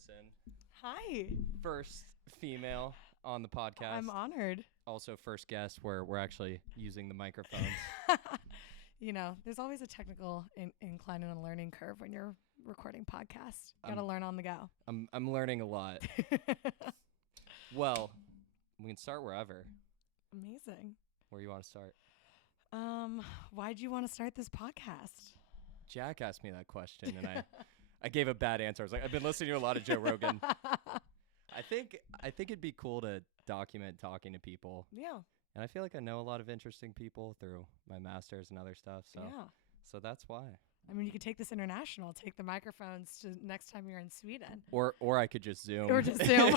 Madison. Hi. First female on the podcast. I'm honored. Also first guest where we're actually using the microphones. You know, there's always a technical incline and a learning curve when you're recording podcasts. Got to learn on the go. I'm learning a lot. Well, we can start wherever. Amazing. Where you want to start? Why'd you want to start this podcast? Jack asked me that question and I gave a bad answer. I was like, I've been listening to a lot of Joe Rogan. I think it'd be cool to document talking to people. Yeah. And I feel like I know a lot of interesting people through my master's and other stuff. So that's why. I mean, you could take this international. Take the microphones to next time you're in Sweden. Or I could just Zoom. Or just Zoom.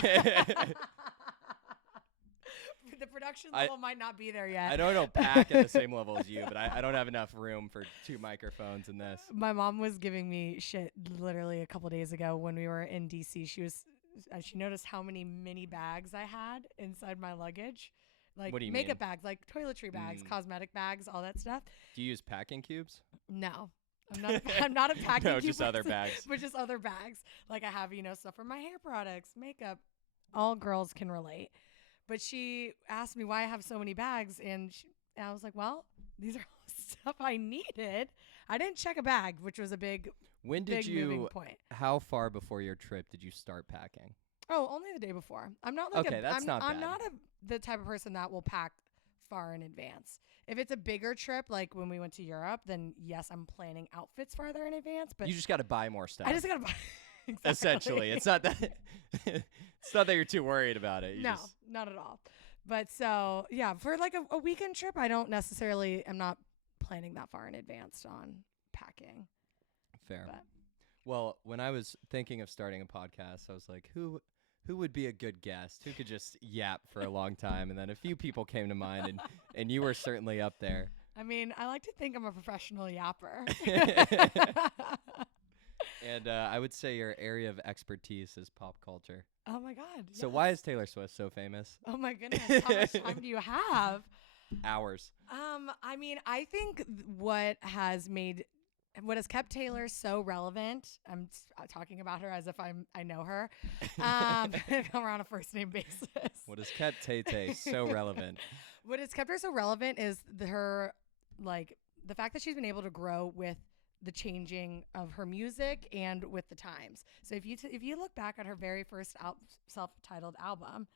The production level might not be there yet. I don't pack at the same level as you, but I don't have enough room for 2 microphones in this. My mom was giving me shit literally a couple days ago when we were in DC. She noticed how many mini bags I had inside my luggage. Like what do you makeup mean? bags, like toiletry bags, cosmetic bags, all that stuff. Do you use packing cubes? No. I'm not a packing No, cube just other person, bags. but just other bags. Like I have, stuff for my hair products, makeup. All girls can relate. But she asked me why I have so many bags, and I was like, well, these are all stuff I needed. I didn't check a bag, which was a big moving point. How far before your trip did you start packing? Oh, only the day before. I'm not like that's not bad. I'm not the type of person that will pack far in advance. If it's a bigger trip, like when we went to Europe, then yes, I'm planning outfits farther in advance. But you just got to buy more stuff. I just got to buy. Exactly. Essentially, it's not that you're too worried about it. Not at all. But so yeah, for like a weekend trip, I'm not planning that far in advance on packing. Fair. But. Well, when I was thinking of starting a podcast, I was like, who would be a good guest? Who could just yap for a long time? And then a few people came to mind, and you were certainly up there. I mean, I like to think I'm a professional yapper. And I would say your area of expertise is pop culture. Oh, my God. So yes. why is Taylor Swift so famous? Oh, my goodness. How much time do you have? Hours. I mean, I think what has kept Taylor so relevant, I'm talking about her as if I know her. We're on a first name basis. What has kept Tay so relevant? What has kept her so relevant is the fact that she's been able to grow with the changing of her music and with the times. So if you look back at her very first self-titled album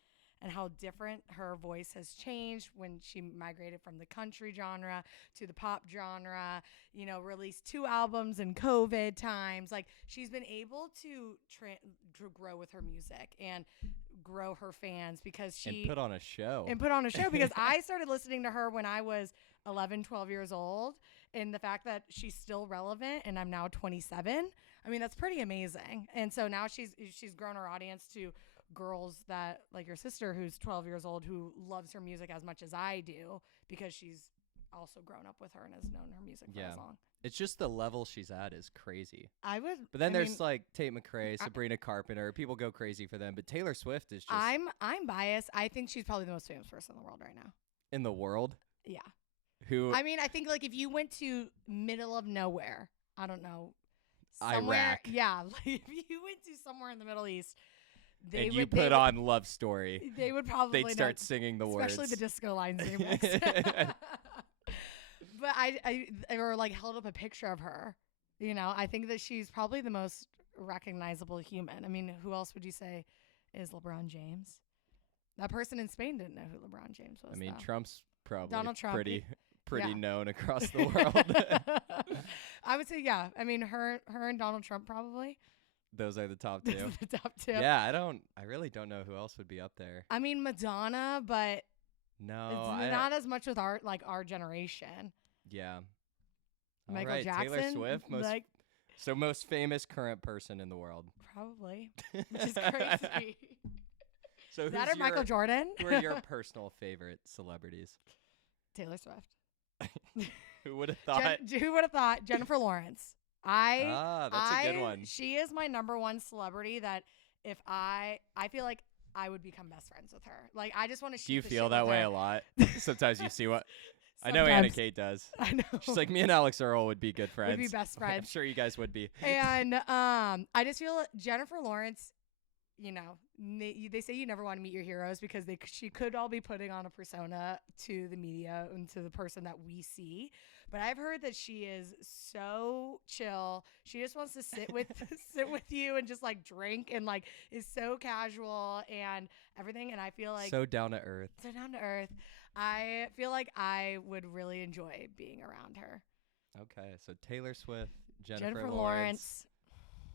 and how different her voice has changed when she migrated from the country genre to the pop genre, released 2 albums in COVID times. Like she's been able to grow with her music and grow her fans because she put on a show because I started listening to her when I was 11, 12 years old, and the fact that she's still relevant and I'm now 27. I mean, that's pretty amazing. And so now she's grown her audience to girls that like your sister who's 12 years old who loves her music as much as I do because she's also grown up with her and has known her music for as long. It's just the level she's at is crazy. But then there's like Tate McRae, Sabrina Carpenter. People go crazy for them, but Taylor Swift is just. I'm biased. I think she's probably the most famous person in the world right now. In the world? Yeah. Who? I mean, I think like if you went to middle of nowhere, I don't know, somewhere, Iraq. Yeah, like if you went to somewhere in the Middle East, you put on Love Story. They would probably they'd start singing the words, especially the disco lines they mixed. But I like held up a picture of her. I think that she's probably the most recognizable human. I mean, who else would you say is LeBron James? That person in Spain didn't know who LeBron James was. I mean, though. Trump's probably Donald Trump, pretty known across the world. I would say, yeah. I mean, her and Donald Trump probably. Those are the top 2. The top 2. Yeah, I really don't know who else would be up there. I mean, Madonna, but no, it's not as much with our generation. Yeah. Michael Jackson, Taylor Swift, most famous current person in the world. Probably, which is crazy. So that or Michael Jordan? Who are your personal favorite celebrities? Taylor Swift. Who would have thought? Who would have thought? Jennifer Lawrence. That's a good one. She is my number one celebrity that if I feel like I would become best friends with her. Like I just want to shoot. Do you the feel shit that with way her. a lot? Sometimes you see what. Sometimes. I know Anna Kate does. I know. She's like, me and Alex Earl would be good friends. We'd be best friends. I'm sure you guys would be. And I just feel Jennifer Lawrence they say you never want to meet your heroes because she could all be putting on a persona to the media and to the person that we see. But I've heard that she is so chill. She just wants to sit with you and just like drink and like is so casual and everything. And I feel like so down to earth. So down to earth. I feel like I would really enjoy being around her. Okay, so Taylor Swift, Jennifer Lawrence.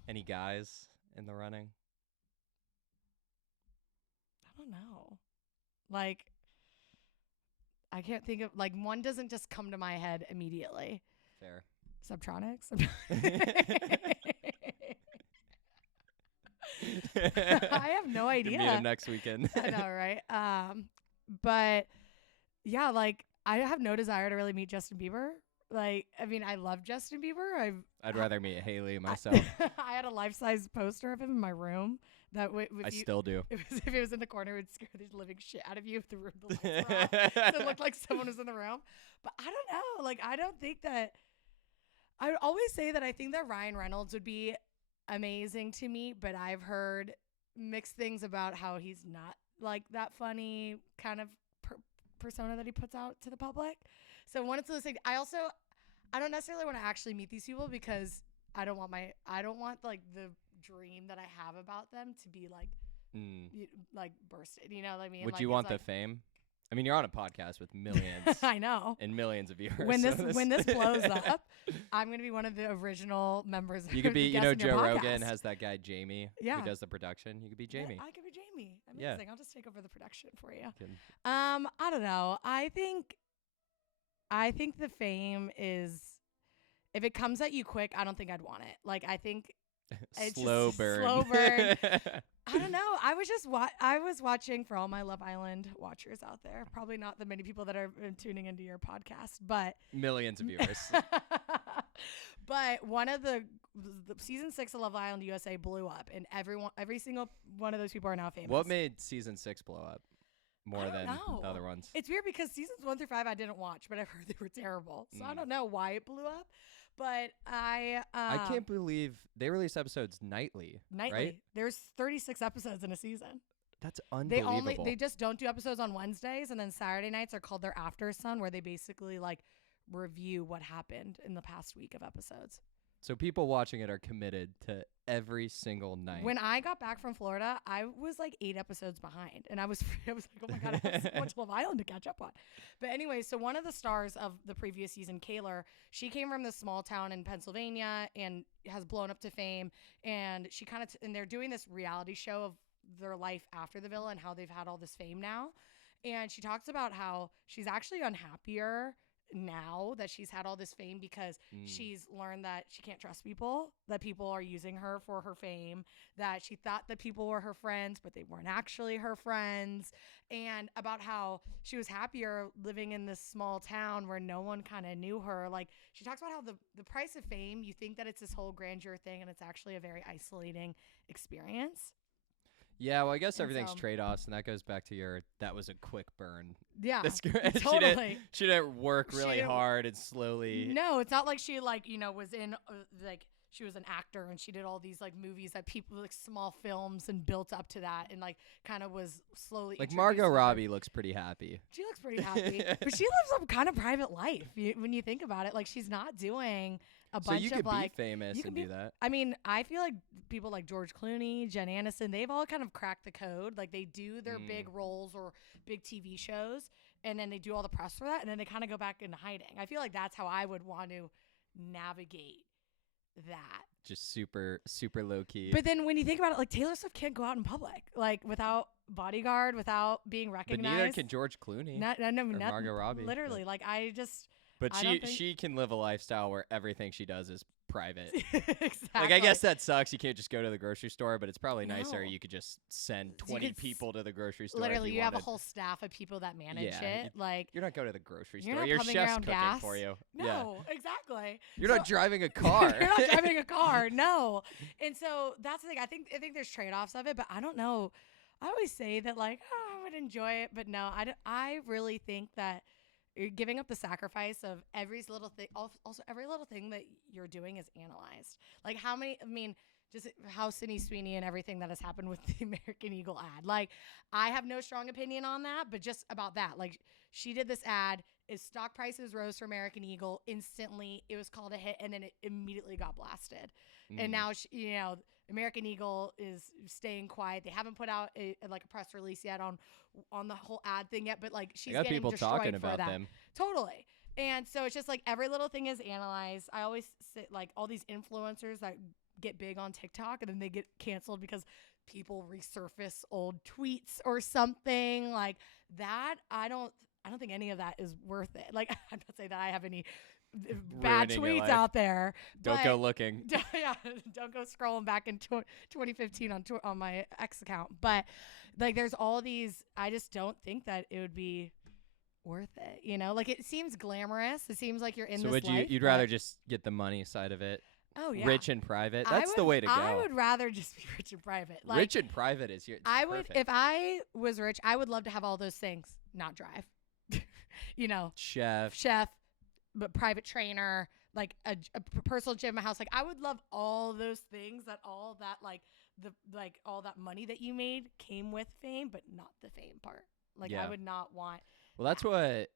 Any guys in the running? I don't know. Like, I can't think of, like, one doesn't just come to my head immediately. Fair. Subtronics? I have no idea. Meet him next weekend. I know, right? But yeah, like, I have no desire to really meet Justin Bieber. Like, I mean, I love Justin Bieber. I'd rather meet Haley myself. I had a life-size poster of him in my room. That I still do. If it was in the corner, it would scare the living shit out of you if the lights were off. So it looked like someone was in the room. But I don't know. Like, I don't think that. I would always say that I think that Ryan Reynolds would be amazing to me, but I've heard mixed things about how he's not like that funny kind of persona that he puts out to the public. So one of those things. I don't necessarily want to actually meet these people because I don't want like the dream that I have about them to be like like bursted, you know what I mean? Would like, you want the fame? I mean, you're on a podcast with millions. I know. And millions of viewers. When this blows up, I'm going to be one of the original members. You could be, Joe podcast. Rogan has that guy Jamie who does the production. You could be Jamie. I could be Jamie. Amazing. I'll just take over the production for you. Kidding. I don't know. I think the fame is, if it comes at you quick, I don't think I'd want it. Like, I think it's slow burn. Slow burn. I don't know. I was watching, for all my Love Island watchers out there, probably not the many people that are tuning into your podcast, but millions of viewers. But one of the season 6 of Love Island USA blew up, and every single one of those people are now famous. What made season 6 blow up more than the other ones? It's weird because seasons 1 through 5 I didn't watch, but I've heard they were terrible. So I don't know why it blew up. But I can't believe they release episodes nightly. Right? There's 36 episodes in a season. That's unbelievable. They just don't do episodes on Wednesdays, and then Saturday nights are called their After Sun, where they basically like review what happened in the past week of episodes. So people watching it are committed to every single night. When I got back from Florida, I was like 8 episodes behind. And I was like, oh my God, I have so much Love Island to catch up on. But anyway, so one of the stars of the previous season, Kaylor, she came from this small town in Pennsylvania and has blown up to fame. And she and they're doing this reality show of their life after the villa and how they've had all this fame now. And she talks about how she's actually unhappier now that she's had all this fame because she's learned that she can't trust people, that people are using her for her fame, that she thought that people were her friends, but they weren't actually her friends, and about how she was happier living in this small town where no one kind of knew her. Like, she talks about how the price of fame, you think that it's this whole grandeur thing, and it's actually a very isolating experience. Yeah, well, I guess everything's trade-offs, and that goes back to that was a quick burn. Yeah, totally. She didn't work really hard and slowly. No, it's not like she, like, was in, she was an actor and she did all these, like, movies that people, like, small films and built up to that and, like, kind of was slowly. Like, Margot Robbie looks pretty happy. She looks pretty happy. But she lives a kind of private life when you think about it. Like, she's not doing a bunch of, so you could like, be famous and do that. I mean, I feel like people like George Clooney, Jen Aniston, they've all kind of cracked the code. Like, they do their big roles or big TV shows, and then they do all the press for that, and then they kind of go back into hiding. I feel like that's how I would want to navigate that. Just super, super low key. But then when you think about it, like, Taylor Swift can't go out in public, like, without bodyguard, without being recognized. But neither can George Clooney or Margot Robbie. Literally, like, I just. But she can live a lifestyle where everything she does is private. Exactly. Like, I guess that sucks. You can't just go to the grocery store, but it's probably nicer. You could just send 20 people to the grocery store. Literally, you have a whole staff of people that manage it. Like, you're not going to the grocery store. Not your chef's cooking gas. for you. No, exactly. You're not driving a car. You're not driving a car. No. And so that's the thing. I think there's trade-offs of it, but I don't know. I always say that, like, I would enjoy it, but no, I really think that you're giving up the sacrifice of every little thing. Also, every little thing that you're doing is analyzed. Like, how many? I mean, just how Sydney Sweeney and everything that has happened with the American Eagle ad. Like, I have no strong opinion on that, but just about that. Like, she did this ad. His stock prices rose for American Eagle instantly. It was called a hit, and then it immediately got blasted. And now, American Eagle is staying quiet. They haven't put out a press release yet on the whole ad thing yet, but like she's getting people destroyed talking for about that. them. Totally. And so it's just like every little thing is analyzed. I always say like all these influencers that get big on TikTok and then they get canceled because people resurface old tweets or something like that. I don't think any of that is worth it. Like, I'm not saying that I have any bad tweets out there. Don't go looking. Yeah, don't go scrolling back in 2015 on my X account. But like, there's all these. I just don't think that it would be worth it. Like, it seems glamorous. It seems like you're in this life. You'd rather just get the money side of it? Oh yeah, rich and private. That's the way to go. I would rather just be rich and private. Like, rich and private is your. I would, if I was rich, I would love to have all those things. Not drive. Chef, but private trainer, like a personal gym, a house. Like, I would love all those things. All that money that you made came with fame, but not the fame part. Like, I would not want. Well, that's what.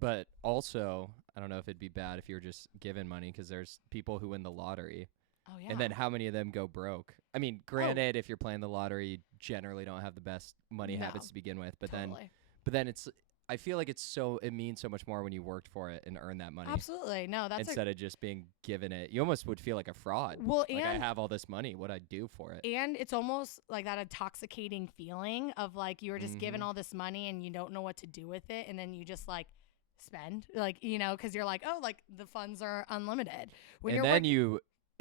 But also, I don't know if it'd be bad if you were just given money, because there's people who win the lottery. Oh, yeah. And then how many of them go broke? I mean, granted, if you're playing the lottery, you generally don't have the best money habits to begin with. But then it's. I feel like it means so much more when you worked for it and earned that money. Absolutely. No, that's instead of just being given it. You almost would feel like a fraud. Well, like, I have all this money. What'd I do for it? And it's almost like that intoxicating feeling of like you were just given all this money and you don't know what to do with it. And then you just like spend, like, because you're like, oh, like the funds are unlimited.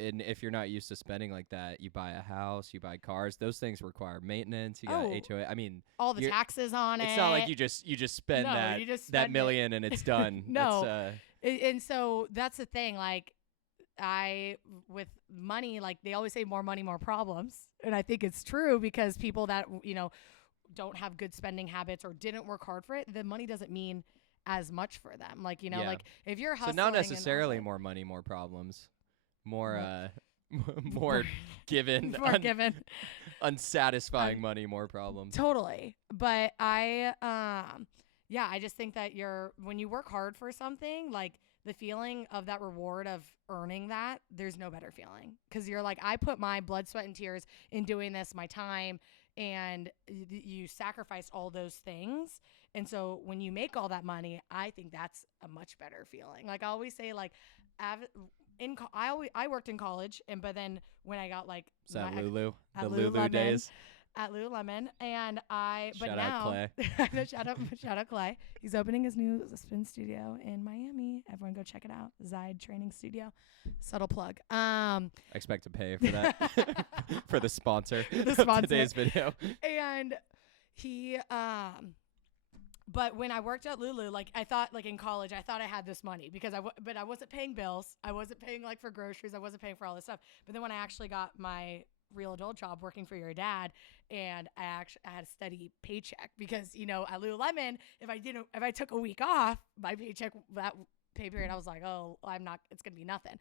And if you're not used to spending like that, you buy a house, you buy cars. Those things require maintenance. You got HOA. I mean, all the taxes on it. It's not like you just spend that million and it's done. No. And so that's the thing. Like, with money, like they always say, more money, more problems. And I think it's true, because people that, don't have good spending habits or didn't work hard for it, the money doesn't mean as much for them. Like, like if you're hustling. So not necessarily more money, more problems. More given, unsatisfying money, more problems. Totally. But I just think that when you work hard for something, like the feeling of that reward of earning that, there's no better feeling, because you're like, I put my blood, sweat, and tears in doing this, my time, and you sacrificed all those things. And so when you make all that money, I think that's a much better feeling. Like, I always say, like, I worked in college, but then when I got like the Lulu days at Lululemon, and shout out Clay. shout out Clay. He's opening his new spin studio in Miami. Everyone go check it out. Zide Training Studio. Subtle plug. I expect to pay for that for the sponsor of today's video. And he but when I worked at Lulu, like, I thought, like, in college, I thought I had this money because but I wasn't paying bills. I wasn't paying, like, for groceries. I wasn't paying for all this stuff. But then when I actually got my real adult job working for your dad, and I had a steady paycheck, because, at Lululemon, if I took a week off, my paycheck, that pay period, I was like, oh, it's going to be nothing.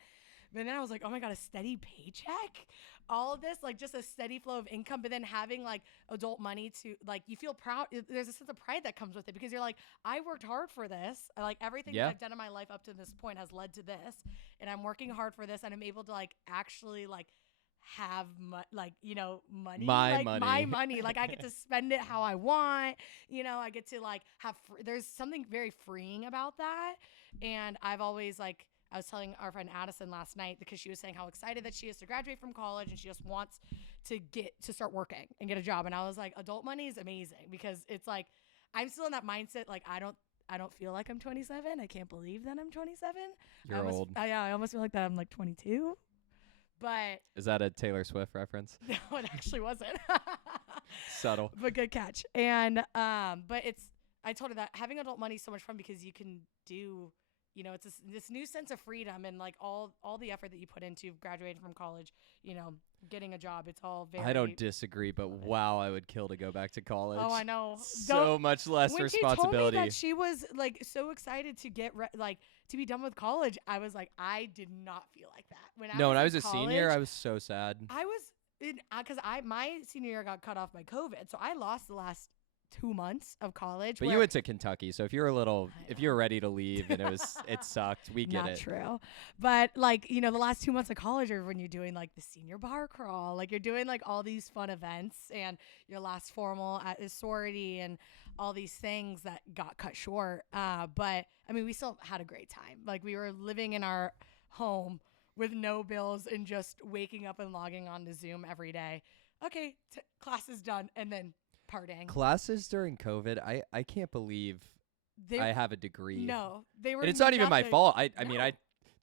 But then I was like, oh my God, a steady paycheck? All of this, like, just a steady flow of income, but then having like adult money to, like, you feel proud. There's a sense of pride that comes with it, because you're like, I worked hard for this. Like, everything that I've done in my life up to this point has led to this, and I'm working hard for this, and I'm able to, like, actually, like, have money, my money. Like, I get to spend it how I want. I get to, like, there's something very freeing about that. And I've always, like, I was telling our friend Addison last night, because she was saying how excited that she is to graduate from college, and she just wants to start working and get a job. And I was like, adult money is amazing, because it's like, I'm still in that mindset. Like, I don't feel like I'm 27. I can't believe that I'm 27. You're old. I almost feel like that I'm like 22. But is that a Taylor Swift reference? No, it actually wasn't. Subtle, but good catch. And but I told her that having adult money is so much fun, because you can do it's this new sense of freedom and like all the effort that you put into graduating from college, getting a job. It's all very. I don't disagree, but wow, I would kill to go back to college. Oh, I know. So much less when responsibility. She told me that she was like so excited to get to be done with college, I was like, I did not feel like that. When I was a senior, I was so sad. I was because my senior year got cut off by COVID, so I lost the last 2 months of college. But you went to Kentucky, so if you were ready to leave and it sucked, we get it. Not true. But like, the last 2 months of college are when you're doing like the senior bar crawl, like you're doing like all these fun events and your last formal at a sorority and all these things that got cut short. But I mean, we still had a great time. Like we were living in our home with no bills and just waking up and logging on to Zoom every day. Okay, class is done. And then partying. Classes during COVID, I can't believe I have a degree. No, they were. And it's not even my fault. I mean,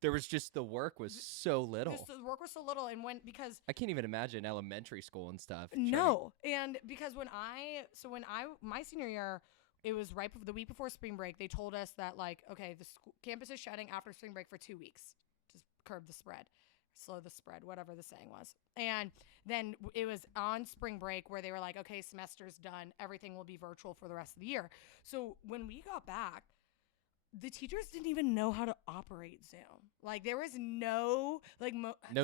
there was just the work was so little. The work was so little, and because I can't even imagine elementary school and stuff. No, and because my senior year, it was right the week before spring break. They told us that like, okay, the campus is shutting after spring break for 2 weeks to curb the spread. Slow the spread, whatever the saying was. And then it was on spring break where they were like, okay, semester's done. Everything will be virtual for the rest of the year. So when we got back, the teachers didn't even know how to operate Zoom. Like there was no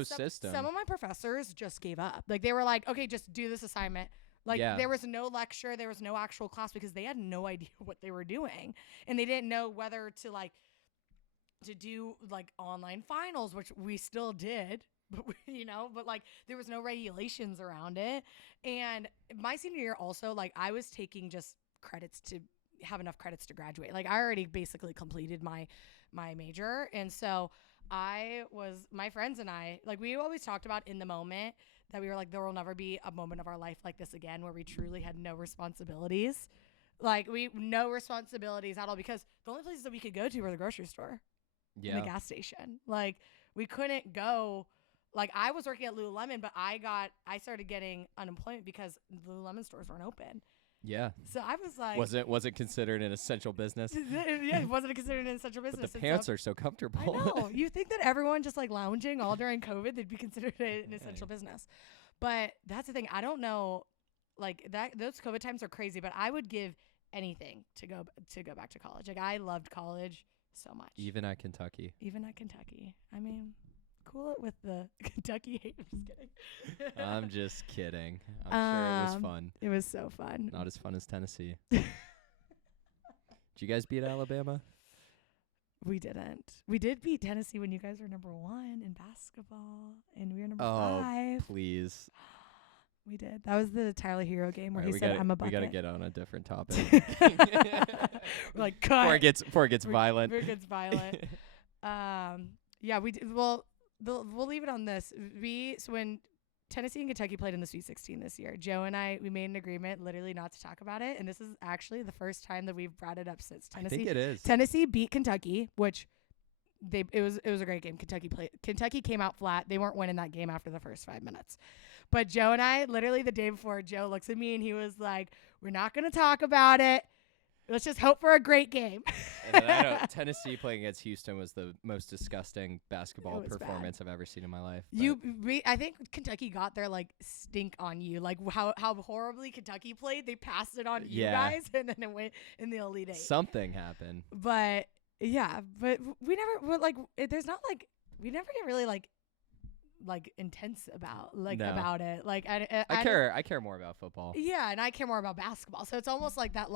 system. Some of my professors just gave up. Like they were like, okay, just do this assignment. Like there was no lecture. There was no actual class because they had no idea what they were doing. And they didn't know whether to do like online finals, which we still did, but like there was no regulations around it. And my senior year also, like I was taking just credits to have enough credits to graduate. Like I already basically completed my major. And so my friends and I, like we always talked about in the moment that we were like, there will never be a moment of our life like this again where we truly had no responsibilities. Like no responsibilities at all, because the only places that we could go to were the grocery store. Yeah. And the gas station. Like we couldn't go. Like I was working at Lululemon, but I started getting unemployment because Lululemon stores weren't open. Yeah. So I was like, wasn't considered an essential business. Yeah, it wasn't considered an essential business. But the pants are so comfortable. I know. You think that everyone just like lounging all during COVID, they'd be considered an essential business. But that's the thing. I don't know. Like those COVID times are crazy, but I would give anything to go back to college. Like I loved college so much. Even at Kentucky. I mean, cool it with the Kentucky hate. I'm just kidding. I'm just kidding. I'm sure it was fun. It was so fun. Not as fun as Tennessee. Did you guys beat Alabama? We didn't. We did beat Tennessee when you guys were number 1 in basketball, and we were number 5. Oh, please. We did. That was the Tyler Hero game where he said, "I'm a bucket." We got to get on a different topic. We're like, cut. Before it gets violent. Before it gets violent. Yeah, we did. Well, we'll leave it on this. So when Tennessee and Kentucky played in the Sweet 16 this year, Joe and I, we made an agreement literally not to talk about it. And this is actually the first time that we've brought it up since Tennessee. I think it is. Tennessee beat Kentucky, which it was a great game. Kentucky came out flat. They weren't winning that game after the first 5 minutes. But Joe and I, literally the day before, Joe looks at me and he was like, we're not going to talk about it. Let's just hope for a great game. And then I know Tennessee playing against Houston was the most disgusting basketball performance I've ever seen in my life. I think Kentucky got their like stink on you, like how horribly Kentucky played. They passed it on you guys, and then it went in the Elite Eight. Something happened. But yeah, but we never there's not like we never get really like intense about about it. Like I care more about football. Yeah, and I care more about basketball. So it's almost like that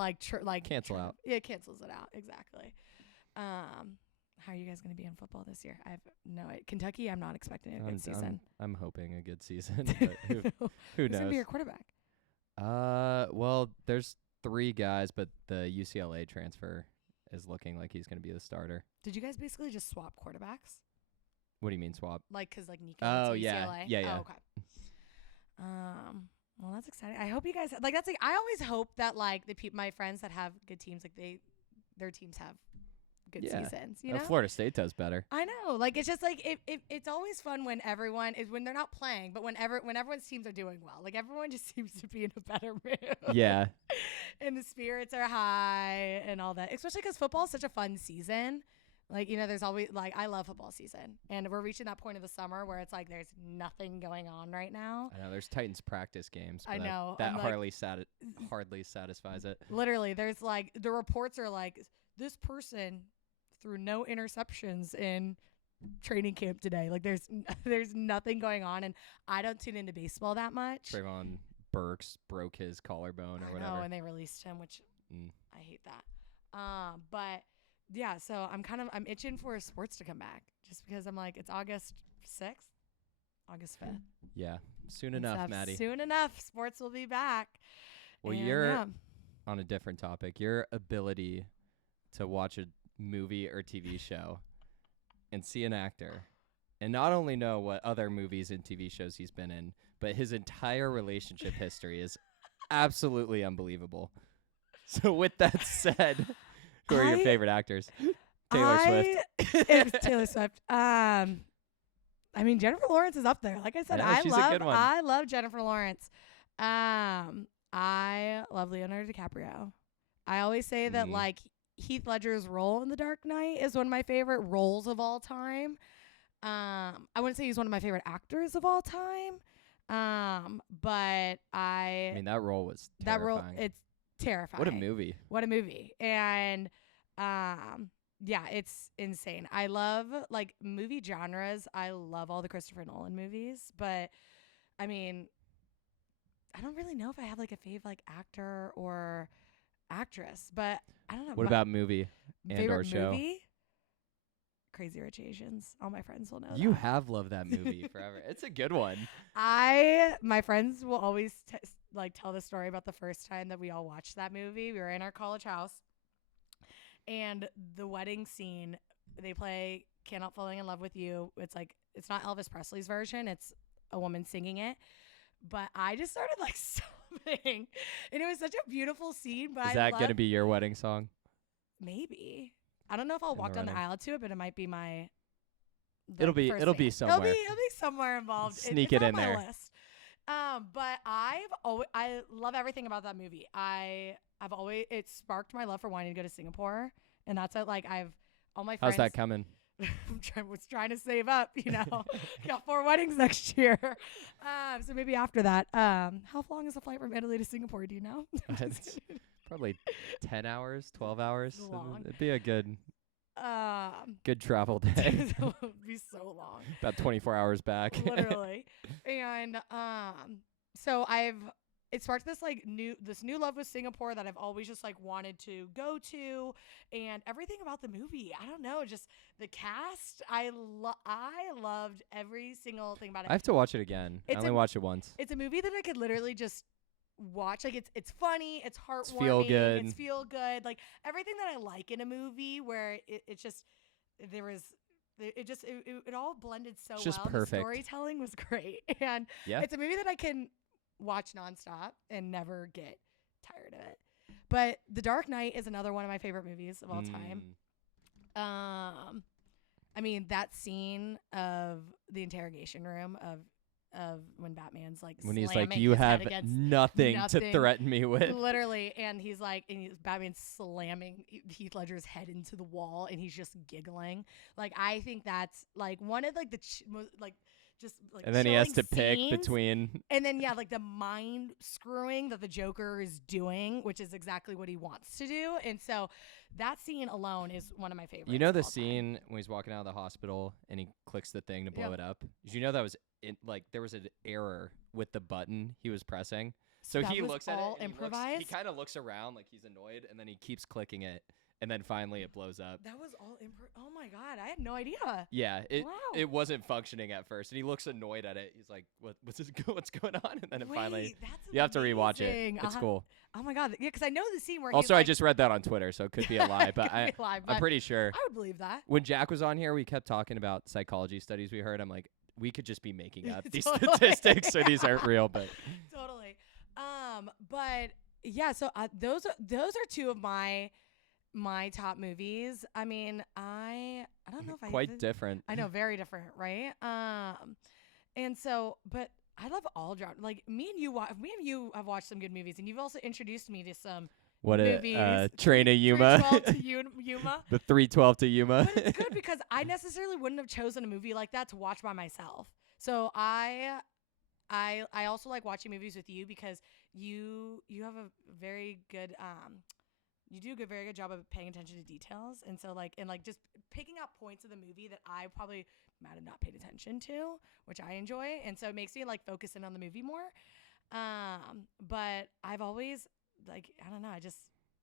cancel out. Yeah, it cancels it out. Exactly. How are you guys going to be in football this year? I have no idea. Kentucky, I'm not expecting a good season. I'm hoping a good season, but who knows? Who's going to be your quarterback? Well, there's 3 guys, but the UCLA transfer is looking like he's going to be the starter. Did you guys basically just swap quarterbacks? What do you mean swap? Like, cause like Nico. Oh yeah, UCLA? Yeah. Oh, okay. Well, that's exciting. I hope you guys that's like. I always hope that like my friends that have good teams, like their teams have good seasons. You know, Florida State does better. I know. Like it's just like it's always fun when they're not playing, but when everyone's teams are doing well. Like everyone just seems to be in a better mood. Yeah. And the spirits are high and all that. Especially because football is such a fun season. Like, you know, there's always like, I love football season, and we're reaching that point of the summer where it's like there's nothing going on right now. I know there's Titans practice games. But I know. that I'm like, hardly satisfies it. literally, there's like the reports are like this person threw no interceptions in training camp today. Like there's nothing going on, and I don't tune into baseball that much. Trayvon Burks broke his collarbone or whatever. I know, and they released him, which I hate that. But yeah, so I'm itching for sports to come back, just because I'm like, it's August 6th, August 5th. Yeah, soon enough, Maddie. Soon enough, sports will be back. Well, you're on a different topic. Your ability to watch a movie or TV show and see an actor and not only know what other movies and TV shows he's been in, but his entire relationship history is absolutely unbelievable. So with that said, who are your favorite actors? Taylor Swift. It's Taylor Swift. I mean, Jennifer Lawrence is up there. Like I said, she's a good one. I love Jennifer Lawrence. I love Leonardo DiCaprio. I always say that like Heath Ledger's role in The Dark Knight is one of my favorite roles of all time. I wouldn't say he's one of my favorite actors of all time. But I mean, that role was terrifying. That role, it's terrifying. What a movie. And yeah, it's insane. I love like movie genres. I love all the Christopher Nolan movies, but I mean, I don't really know if I have like a fave like actor or actress, but I don't know. What about movie and or show? Movie? Crazy Rich Asians. All my friends will know you have loved that movie forever. It's a good one. My friends will always tell the story about the first time that we all watched that movie. We were in our college house, and the wedding scene, they play Cannot Falling in Love with You. It's not Elvis Presley's version. It's a woman singing it. But I just started like sobbing, and it was such a beautiful scene. But is that going to be your wedding song? Maybe. I don't know if I'll walk down the aisle to it, but it might be my. It'll be somewhere. It'll be somewhere involved. Sneak it in there. List. But I love everything about that movie. It sparked my love for wanting to go to Singapore, and that's it. Like all my friends. How's that coming? was trying to save up, got 4 weddings next year. So maybe after that. How long is the flight from Italy to Singapore? Do you know? Probably 10 hours, 12 hours. Long. It'd be a good travel day. It would be so long. About 24 hours back. Literally. And so it sparked this new love with Singapore that I've always just like wanted to go to, and everything about the movie. I don't know, just the cast. I loved every single thing about it. I have to watch it again. I only watched it once. It's a movie that I could literally just watch. Like it's funny, it's heartwarming, it's feel good. Like everything that I like in a movie where it all blended so it's just well. Perfect. The storytelling was great, and it's a movie that I can watch nonstop and never get tired of it. But The Dark Knight is another one of my favorite movies of all time. I mean, that scene of the interrogation room of when Batman's like when he's slamming like, you his have head nothing to threaten me with. Literally, and he's like, Batman's slamming Heath Ledger's head into the wall, and he's just giggling. Like, I think that's like one of like the just like, and then he has to scenes. pick between, and then like the mind screwing that the Joker is doing, which is exactly what he wants to do. And so that scene alone is one of my favorites. You know the scene when he's walking out of the hospital and he clicks the thing to blow it up? Did you know that was there was an error with the button he was pressing? So he looks at it and he kind of looks around like he's annoyed, and then he keeps clicking it, and then finally it blows up. That was all oh my God, I had no idea. Yeah, it wasn't functioning at first, and he looks annoyed at it. He's like, what's going on? And then it finally, you have to rewatch it. It's cool. Oh my God, yeah, because I know the scene where also I just read that on Twitter, so it could be a lie, but I'm pretty sure. I would believe that. When Jack was on here, we kept talking about psychology studies we heard. I'm like, we could just be making up these statistics, so these aren't real, but totally. But yeah, so those are two of my top movies. I mean, I don't know if quite different. I know, very different, right? And so, but I love all genres. Like me and you have watched some good movies, and you've also introduced me to some What movies. a Train to Yuma. 312 to Yuma. The 312 to Yuma. But it's good because I necessarily wouldn't have chosen a movie like that to watch by myself. So I also like watching movies with you because you have a very good you do a very good job of paying attention to details, and so just picking out points of the movie that I probably might have not paid attention to, which I enjoy, and so it makes me like focus in on the movie more. But I've always I don't know,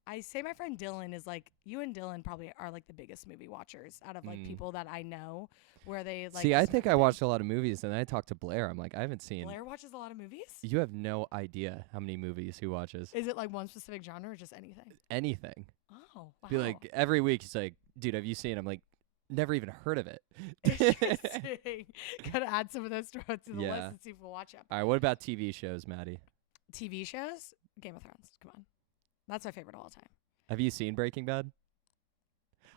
I say my friend Dylan is like, you and Dylan probably are like the biggest movie watchers out of like people that I know, where they like. See, I think I watched a lot of movies, and then I talked to Blair. I'm like, I haven't seen. Blair watches a lot of movies? You have no idea how many movies he watches. Is it like one specific genre or just anything? Anything. Oh, wow. Be like, every week he's like, dude, have you seen? I'm like, never even heard of it. Interesting. Gotta add some of those to the list and see if we'll watch them. All right, what about TV shows, Maddie? TV shows? Game of Thrones. Come on. That's my favorite of all time. Have you seen Breaking Bad?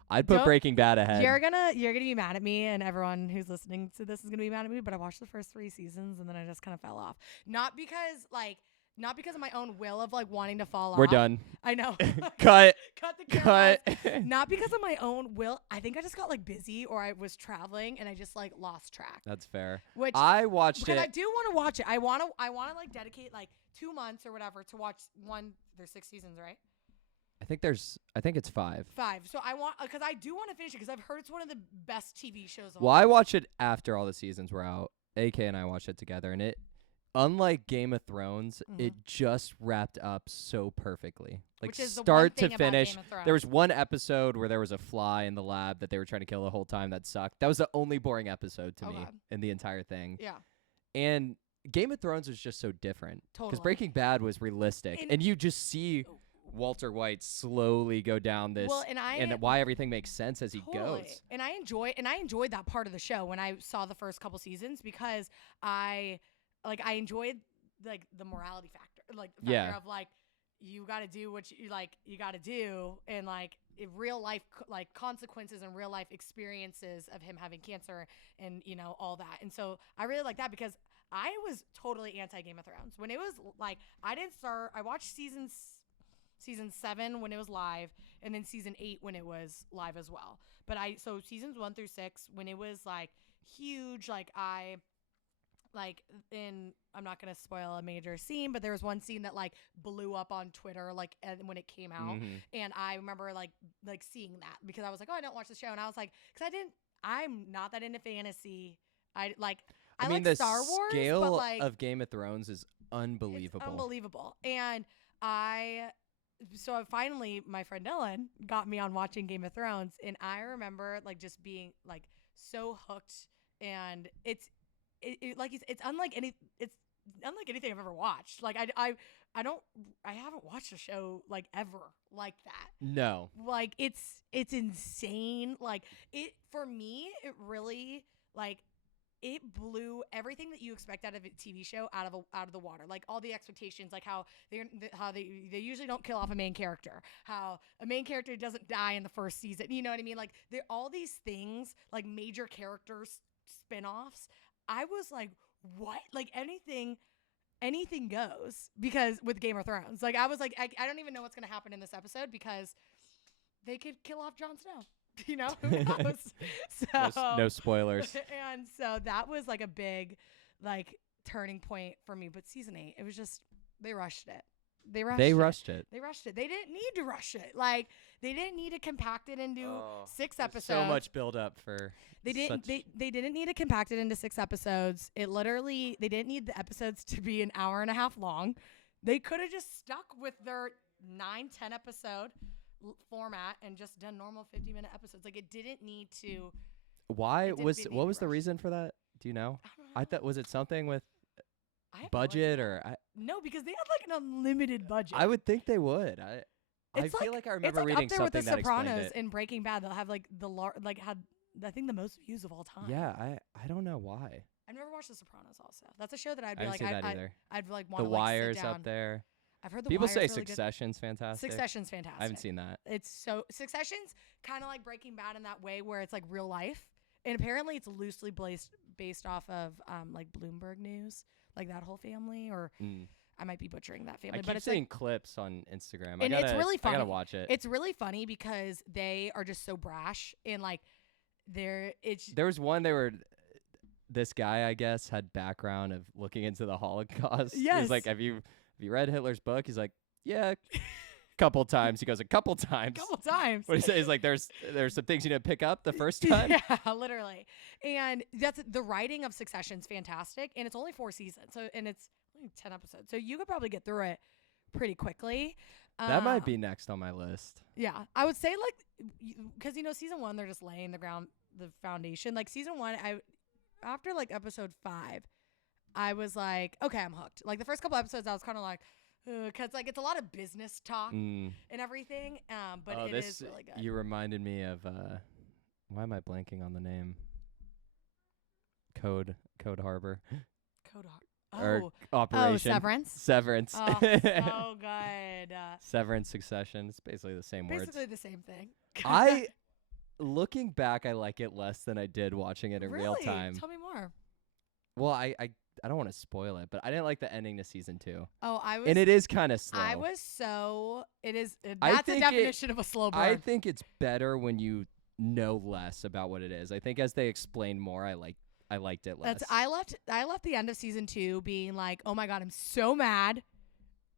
I'd put Breaking Bad ahead. You're gonna be mad at me, and everyone who's listening to this is gonna be mad at me. But I watched the first 3 seasons, and then I just kind of fell off. Not because of my own will of like wanting to fall off. We're done. I know. Cut. Cut the camera. Not because of my own will. I think I just got like busy, or I was traveling, and I just like lost track. That's fair. Which I watched it. Because I do want to watch it. I want to like dedicate like 2 months or whatever to watch one. There's 6 seasons, right? I think it's 5. 5. So because I do want to finish it because I've heard it's one of the best TV shows of all Well, I time. watched it after all the seasons were out. AK and I watched it together, and it, unlike Game of Thrones, it just wrapped up so perfectly. Like Which is start the one to thing finish. About Game of Thrones. There was one episode where there was a fly in the lab that they were trying to kill the whole time that sucked. That was the only boring episode to me in the entire thing. Yeah. And Game of Thrones was just so different. Totally. Because Breaking Bad was realistic. And you just see Walter White slowly go down this, and why everything makes sense as he goes. And I enjoyed that part of the show when I saw the first couple seasons because I enjoyed like the morality factor, like the factor of like you got to do what you got to do, and like in real life like consequences and real life experiences of him having cancer and all that. And so I really like that because I was totally anti Game of Thrones when it was like I watched season 7 when it was live, and then season 8 when it was live as well. But so seasons 1 through 6 when it was like huge, I'm not gonna spoil a major scene, but there was one scene that like blew up on Twitter when it came out, and I remember like seeing that because I was like, oh, I don't watch the show, and I was like, because I'm not that into fantasy. I like Star Wars, the scale but like of Game of Thrones is unbelievable. It's unbelievable, and So finally, my friend Dylan got me on watching Game of Thrones, and I remember like just being like so hooked, and it's unlike anything I've ever watched. Like I haven't watched a show like ever like that. No, like it's insane. Like it for me, it really like. It blew everything that you expect out of a TV show out of the water. Like all the expectations, like how they usually don't kill off a main character, how a main character doesn't die in the first season. You know what I mean? Like all these things, like major characters spinoffs. I was like, what? Like anything goes because with Game of Thrones. Like I was like, I don't even know what's gonna happen in this episode because they could kill off Jon Snow. Who knows? So, no spoilers. And so that was like a big like turning point for me. But season 8, it was just they rushed it. They rushed it. They didn't need to rush it. Like they didn't need to compact it into 6 episodes. So much build up for. They didn't need to compact it into 6 episodes. They didn't need the episodes to be an hour and a half long. They could have just stuck with their 9-10 episode format and just done normal 50-minute episodes. Like it didn't need to. What was the reason for that? Do you know? I thought, was it something with budget no, because they had like an unlimited budget. I would think they would. I feel like I remember reading something that explained it. It's like up there with the Sopranos and Breaking Bad. They'll have like had I think the most views of all time. Yeah, I don't know why. I've never watched The Sopranos. Also, that's a show that I'd be like I'd like want to. The Wire's up there. I've heard people say really Succession's fantastic. Succession's fantastic. I haven't seen that. Succession's kind of like Breaking Bad in that way where it's like real life, and apparently it's loosely based off of like Bloomberg News, like that whole family, or I might be butchering that family, I but keep it's seeing like, clips on Instagram. and it's really funny. I gotta watch it. It's really funny because they are just so brash and like there was one this guy, I guess, had background of looking into the Holocaust. Yes. He's like, have you read Hitler's book? He's like, yeah, couple times. He goes, a couple times. couple times. What he says is like, there's some things you need to pick up the first time. Yeah, literally. And that's the writing of Succession's fantastic, and it's only 4 seasons, so and it's only 10 episodes, so you could probably get through it pretty quickly. That might be next on my list. Yeah, I would say like because season 1 they're just laying the foundation. Like season 1, after like episode 5, I was like, okay, I'm hooked. Like the first couple episodes, I was kind of like, because like it's a lot of business talk and everything. But it is really good. You reminded me of why am I blanking on the name? Code Harbor. Code Harbor. Or Operation. Severance. Oh, so good. Severance, Succession. It's basically the same words. Basically the same thing. Looking back, I like it less than I did watching it in real time. Tell me more. Well, I don't want to spoil it, but I didn't like the ending to season 2. Oh, and it is kind of slow. It is. That's a definition of a slow burn. I think it's better when you know less about what it is. I think as they explain more, I liked it less. I left the end of season 2 being like, oh my God, I'm so mad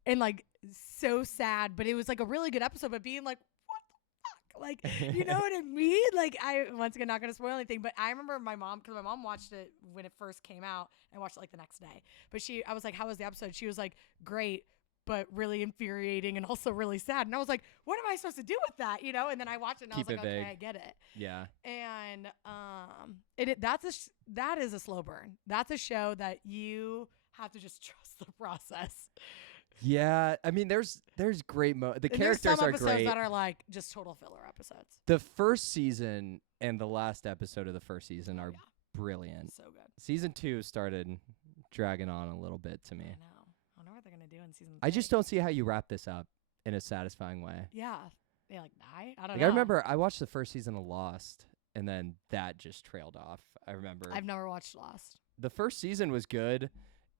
and like so sad. But it was like a really good episode, but being like, what the fuck? Like, you know what I mean? Like, I, once again, not going to spoil anything, but I remember my mom, because my mom watched it when it first came out. I watched it like the next day. But I was like, how was the episode? She was like, great, but really infuriating and also really sad. And I was like, what am I supposed to do with that? And then I watched it and I was like, okay, I get it. Yeah. And that is a slow burn. That's a show that you have to just trust the process. Yeah, I mean, there's great the characters there's some are episodes great. that are like just total filler episodes. The first season and the last episode of the first season are brilliant. So good. Season 2 started dragging on a little bit to me. I know. I wonder what they're gonna do in season 3. I just don't see how you wrap this up in a satisfying way. Yeah, they like die. I don't Like, know. I remember I watched the first season of Lost, and then that just trailed off. I remember. I've never watched Lost. The first season was good,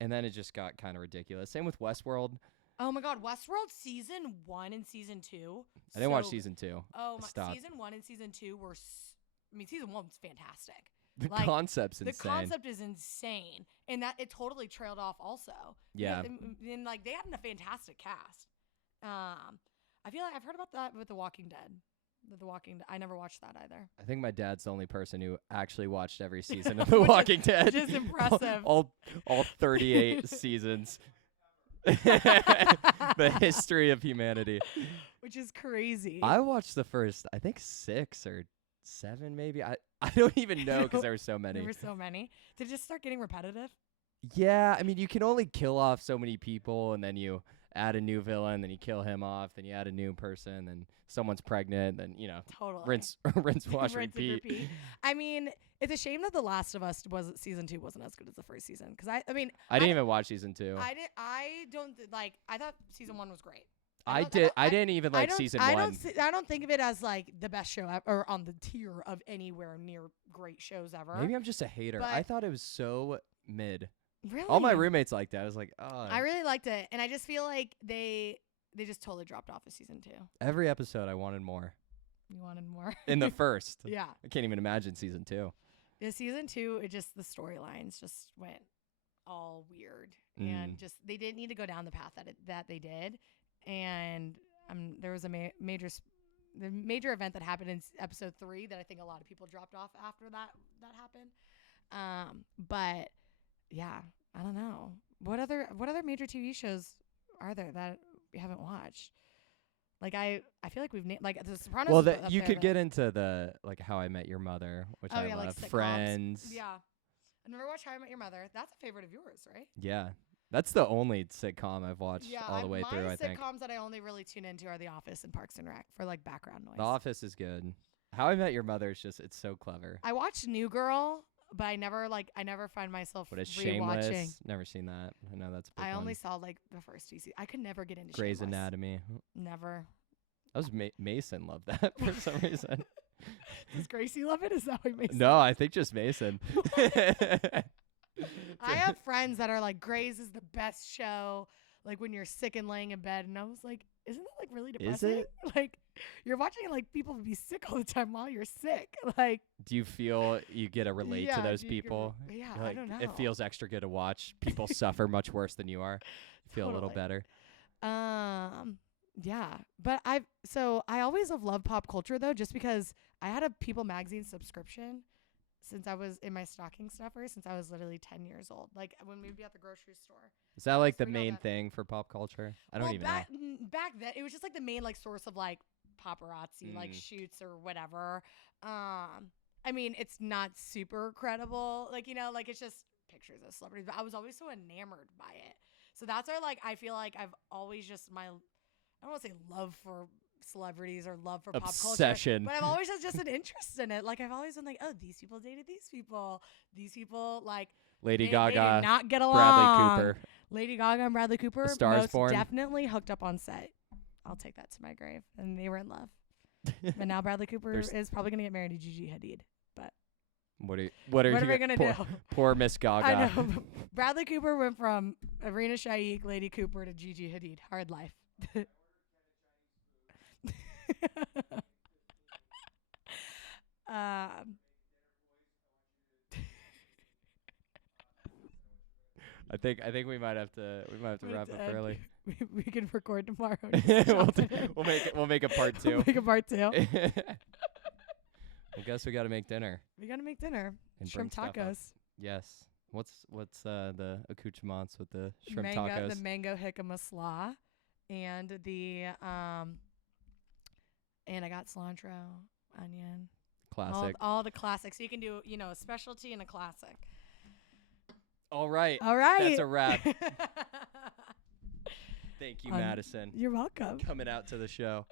and then it just got kind of ridiculous. Same with Westworld. Oh my God, Westworld season 1 and season 2. I didn't watch season 2. Oh my! Season 1 and season 2 were. Season 1 was fantastic. The concept's insane. The concept is insane, and that it totally trailed off. Also, yeah. And like they had a fantastic cast. I feel like I've heard about that with The Walking Dead. I never watched that either. I think my dad's the only person who actually watched every season of The Walking Dead. Which is impressive. all 38 seasons. The history of humanity. Which is crazy. I watched the first, I think 6 or 7 maybe. I don't even know because there were so many. There were so many. Did it just start getting repetitive? Yeah, I mean, you can only kill off so many people, and then you add a new villain, then you kill him off, then you add a new person, then someone's pregnant, then totally rinse, wash, repeat. I mean, it's a shame that The Last of Us season 2 wasn't as good as the first season, because I didn't even watch season 2. I thought season 1 was great. I didn't even like season 1. I don't think of it as like the best show or on the tier of anywhere near great shows ever. Maybe I'm just a hater. I thought it was so mid. Really? All my roommates liked that. I was like, oh. I really liked it, and I just feel like they just totally dropped off of season 2. Every episode, I wanted more. You wanted more in the first. Yeah. I can't even imagine season 2. Yeah, season 2, the storylines just went all weird, and just they didn't need to go down the path that they did. And there was a major event that happened in episode 3 that I think a lot of people dropped off after that happened. But yeah, I don't know. What other major TV shows are there that we haven't watched? Like I feel like we've like The Sopranos. Well, you could get into the like How I Met Your Mother, which I love. Like Friends. Yeah, I never watched How I Met Your Mother. That's a favorite of yours, right? Yeah. That's the only sitcom I've watched all the way through, I think. My sitcoms that I only really tune into are The Office and Parks and Rec for like background noise. The Office is good. How I Met Your Mother is just, it's so clever. I watched New Girl, but I never find myself What is rewatching. Shameless? Never seen that. I know that's a big I one. only saw like the first 2 seasons. I could never get into Grey's Shameless. Anatomy. Never. That was Mason loved that for some reason. Does Gracie love it? Is that why Mason? No, I think just Mason. I have friends that are like, Grey's is the best show. like when you're sick and laying in bed. And I was like, isn't that like really Is depressing? it? Like you're watching like people be sick all the time while you're sick. Like, Do you feel you get to relate to Yeah, those do you get people? yeah, You're I like, don't know. it feels extra good to watch people suffer much worse than you are. Feel a little Totally. better. Yeah, but I always have loved pop culture though, just because I had a People magazine subscription since I was in my stocking stuffer since I was literally 10 years old. Like when we'd be at the grocery store. Is that like the bring out main that- thing for pop culture? I don't even know. Back then, it was just like the main like source of like paparazzi like shoots or whatever. I mean, it's not super credible, like like it's just pictures of celebrities. But I was always so enamored by it. So that's why like I feel like I've always just I don't want to say love for celebrities or love for pop culture, Obsession. but I've always had just an interest in it. Like I've always been like, oh, these people dated these people. These people like Lady they Gaga, did not get along. Bradley Cooper. Lady Gaga and Bradley Cooper A Star Is most Born. definitely hooked up on set. I'll take that to my grave. And they were in love. But now Bradley Cooper is probably gonna get married to Gigi Hadid. But What are you what are we gonna do? Poor Miss Gaga. I know. Bradley Cooper went from Arena Shaikh, Lady Cooper to Gigi Hadid. Hard life. I think we might have to wrap up early. We can record tomorrow. We'll make a part 2. We'll make a part 2. I guess we got to make dinner. We gotta make dinner. And Shrimp bring stuff up. tacos. Yes. What's the accoutrements with the shrimp mango, tacos? The mango jicama slaw, and the and I got cilantro, onion. Classic. All the classics. So you can do a specialty and a classic. All right. That's a wrap. Thank you, Madison. You're welcome. Coming out to the show.